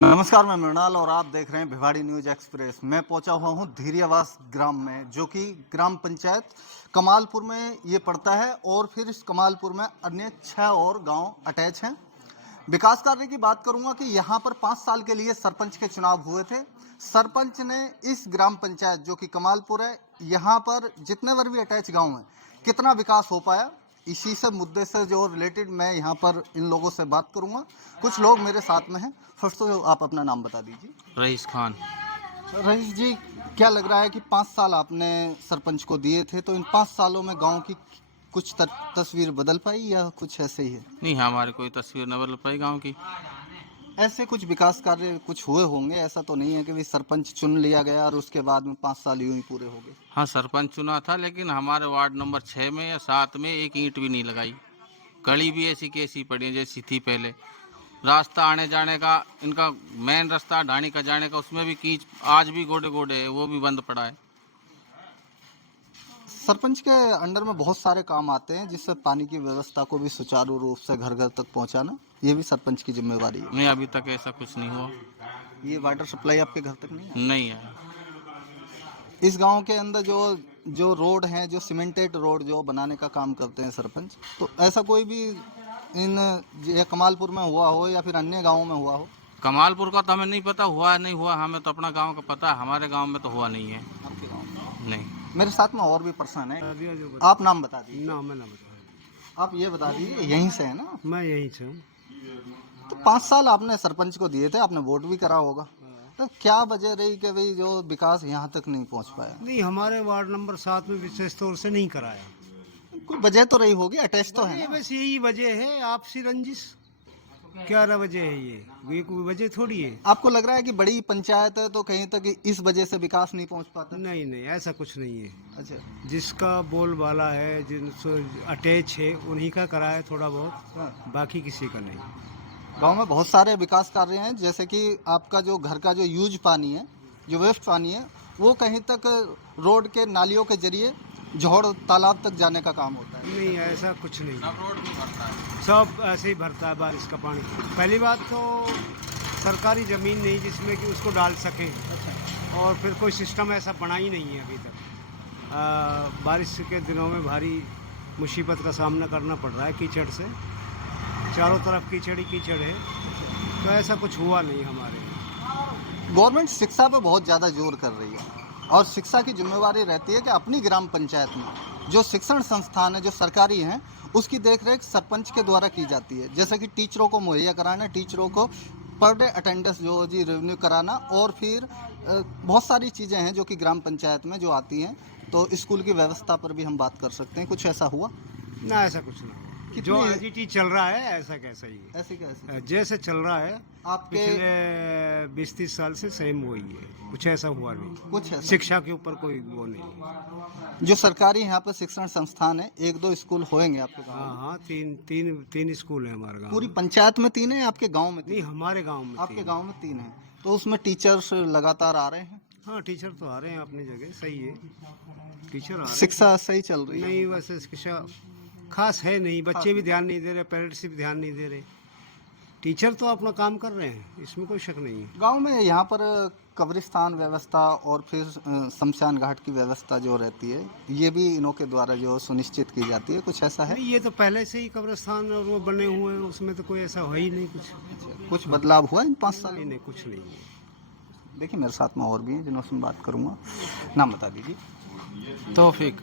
नमस्कार, मैं मृणाल और आप देख रहे हैं भिवाड़ी न्यूज एक्सप्रेस। मैं पहुंचा हुआ हूं धीरियावास ग्राम में, जो कि ग्राम पंचायत कमालपुर में ये पड़ता है और फिर इस कमालपुर में अन्य 6 और गांव अटैच हैं। विकास कार्य की बात करूंगा कि यहाँ पर 5 साल के लिए सरपंच के चुनाव हुए थे। सरपंच ने इस ग्राम पंचायत जो कि कमालपुर है, यहाँ पर जितने पर भी अटैच गांव हैं, कितना विकास हो पाया, इसी सब मुद्दे से जो रिलेटेड मैं यहाँ पर इन लोगों से बात करूंगा। कुछ लोग मेरे साथ में हैं। फर्स्ट तो आप अपना नाम बता दीजिए। रईस खान। रईस जी, क्या लग रहा है कि 5 साल आपने सरपंच को दिए थे, तो इन 5 सालों में गांव की कुछ तस्वीर बदल पाई या कुछ ऐसे ही है? नहीं, हमारी कोई तस्वीर न बदल पाई गांव की। ऐसे कुछ विकास कार्य कुछ हुए होंगे, ऐसा तो नहीं है कि भाई सरपंच चुन लिया गया और उसके बाद में 5 साल यूं ही पूरे हो गए। हाँ, सरपंच चुना था, लेकिन हमारे वार्ड नंबर 6 में या 7 में एक ईंट भी नहीं लगाई। गली भी ऐसी की ऐसी पड़ी है जैसी थी पहले। रास्ता आने जाने का, इनका मेन रास्ता ढाणी का जाने का, उसमें भी कीच आज भी गोडे गोडे है, वो भी बंद पड़ा है। सरपंच के अंडर में बहुत सारे काम आते हैं, जिससे पानी की व्यवस्था को भी सुचारू रूप से घर घर तक पहुंचाना, ये भी सरपंच की जिम्मेवारी है। नहीं, अभी तक ऐसा कुछ नहीं हुआ। ये वाटर सप्लाई आपके घर तक नहीं है? नहीं है। इस गांव के अंदर जो जो रोड हैं, जो सीमेंटेड रोड जो बनाने का काम करते हैं सरपंच, तो ऐसा कोई भी इन ये कमालपुर में हुआ हो या फिर अन्य गांवों में हुआ हो? कमालपुर का तो हमें नहीं पता, हुआ नहीं हुआ, हमें तो अपना गांव का पता है। हमारे गांव में तो हुआ नहीं है। आपके गांव में? नहीं। मेरे साथ में और भी पर्सन है, आप नाम बता दीजिए। ना मैं ना बता। आप ये बता दीजिए, यहीं से है ना? मैं यहीं से हूँ। तो 5 साल आपने सरपंच को दिए थे, आपने वोट भी करा होगा, तो क्या वजह रही कि भाई जो विकास यहाँ तक नहीं पहुँच पाया? नहीं, हमारे वार्ड नंबर 7 में विशेष तौर से नहीं कराया। कोई वजह तो रही होगी, अटैच तो है ये ना? बस यही वजह है, आपसी रंजिश। क्या वजह है ये कोई वजह थोड़ी है। आपको लग रहा है कि बड़ी पंचायत है तो कहीं तक इस वजह से विकास नहीं पहुँच पाता? नहीं नहीं, ऐसा कुछ नहीं है। अच्छा। जिसका बोलबाला है, जिनसे अटैच है, उन्हीं का कराया थोड़ा बहुत, हाँ। बाकी किसी का नहीं। गांव में बहुत सारे विकास कार्य हैं, जैसे कि आपका जो घर का जो यूज पानी है, जो वेस्ट पानी है, वो कहीं तक रोड के नालियों के जरिए जोहड़ तालाब तक जाने का काम होता है। नहीं, ऐसा कुछ नहीं। सब रोड भी भरता है। सब ऐसे ही भरता है बारिश का पानी। पहली बात तो सरकारी ज़मीन नहीं जिसमें कि उसको डाल सकें, और फिर कोई सिस्टम ऐसा बना ही नहीं है अभी तक। बारिश के दिनों में भारी मुसीबत का सामना करना पड़ रहा है कीचड़ से। चारों तरफ कीचड़ ही कीचड़ है, तो ऐसा कुछ हुआ नहीं हमारे यहाँ। गवर्नमेंट शिक्षा पे बहुत ज़्यादा जोर कर रही है और शिक्षा की जिम्मेवारी रहती है कि अपनी ग्राम पंचायत में जो शिक्षण संस्थान है, जो सरकारी हैं, उसकी देखरेख सरपंच के द्वारा की जाती है। जैसे कि टीचरों को मुहैया कराना, टीचरों को पर डे अटेंडेंस जो जी रेवेन्यू कराना, और फिर बहुत सारी चीज़ें हैं जो कि ग्राम पंचायत में जो आती हैं। तो स्कूल की व्यवस्था पर भी हम बात कर सकते हैं। कुछ ऐसा हुआ? ना, ऐसा कुछ नहीं हुआ। जो एजीटी चल रहा है ऐसा कैसा ही है। ऐसे कैसे जैसे चल रहा है आपके पिछले 20-30 साल से सेम वही है, कुछ ऐसा हुआ नहीं। कुछ ऐसा शिक्षा के ऊपर कोई वो नहीं। जो सरकारी यहाँ पर शिक्षण संस्थान है, 1-2 स्कूल होंगे आपके गाँव हाँ में? हाँ, तीन स्कूल है हमारे गांव पूरी में। पंचायत में 3 है, आपके गांव में 3? नहीं, हमारे गांव में आपके 3। गांव में 3 है, तो उसमें टीचर्स लगातार आ रहे हैं? हाँ, टीचर तो आ रहे हैं अपनी जगह, सही है। टीचर आ रहे शिक्षा सही चल रही हैं। है? नहीं, वैसे शिक्षा खास है नहीं, बच्चे भी ध्यान नहीं दे रहे, पेरेंट्स भी ध्यान नहीं दे रहे। टीचर तो अपना काम कर रहे हैं, इसमें कोई शक नहीं है। गांव में यहाँ पर कब्रिस्तान व्यवस्था और फिर शमशान घाट की व्यवस्था जो रहती है, ये भी इनों के द्वारा जो सुनिश्चित की जाती है, कुछ ऐसा है? नहीं, ये तो पहले से ही कब्रिस्तान और वो बने हुए हैं, उसमें तो कोई ऐसा है ही नहीं कुछ। कुछ बदलाव हुआ इन 5 साल नहीं में? नहीं, कुछ नहीं है। देखिए, मेरे साथ में और भी हैं जिनसे मैं बात करूँगा। नाम बता दीजिए। तौफीक।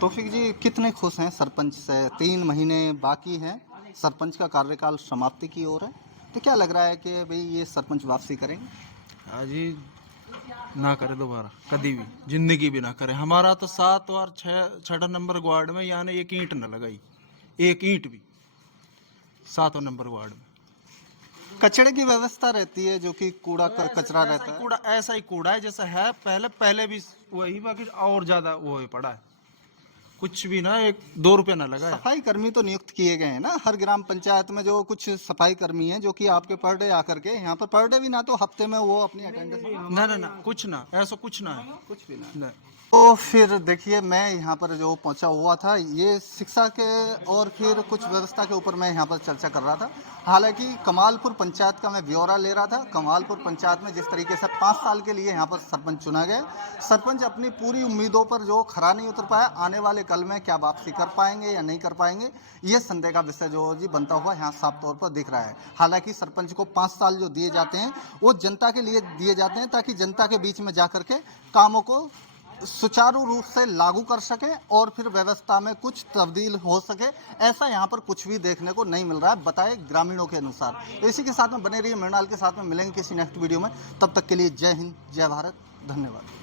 तौफीक जी, कितने खुश हैं सरपंच से? 3 महीने बाकी हैं, सरपंच का कार्यकाल समाप्ति की ओर है, तो क्या लग रहा है कि भाई ये सरपंच वापसी करेंगे? हाँ जी, ना करे दोबारा, कभी भी जिंदगी भी ना करे। हमारा तो 7 और 6 नंबर वार्ड में यानी एक ईंट न लगाई, एक ईंट भी 7 नंबर वार्ड में। कचड़े की व्यवस्था रहती है, जो कि कूड़ा कचरा रहता है? कूड़ा ऐसा ही कूड़ा है जैसा है पहले भी वही, बाकी और ज्यादा वो ही पड़ा है। कुछ भी ना, 1-2 रुपया ना लगाया। सफाई कर्मी तो नियुक्त किए गए हैं ना हर ग्राम पंचायत में, जो कुछ सफाई कर्मी हैं जो कि आपके पर डे आकर के यहाँ पर, पर डे भी ना तो हफ्ते में वो अपनी अटेंडेंस, ना ना ना, कुछ ना, ऐसा कुछ ना है। कुछ भी ना। नहीं। तो फिर देखिए, मैं यहाँ पर जो पहुँचा हुआ था, ये शिक्षा के और फिर कुछ व्यवस्था के ऊपर मैं यहाँ पर चर्चा कर रहा था। हालांकि कमालपुर पंचायत का मैं ब्यौरा ले रहा था। कमालपुर पंचायत में जिस तरीके से 5 साल के लिए यहाँ पर सरपंच चुना गया, सरपंच अपनी पूरी उम्मीदों पर जो खरा नहीं उतर पाया, आने वाले कल में क्या वापसी कर पाएंगे या नहीं कर पाएंगे, ये संदेह का विषय जो जी बनता हुआ यहाँ साफ तौर पर दिख रहा है। हालांकि सरपंच को 5 साल जो दिए जाते हैं वो जनता के लिए दिए जाते हैं, ताकि जनता के बीच में जा करके कामों को सुचारू रूप से लागू कर सके और फिर व्यवस्था में कुछ तब्दील हो सके। ऐसा यहाँ पर कुछ भी देखने को नहीं मिल रहा है, बताए ग्रामीणों के अनुसार। तो इसी के साथ में बने रहिए, मृणाल के साथ में मिलेंगे किसी नेक्स्ट वीडियो में। तब तक के लिए जय हिंद, जय भारत, धन्यवाद।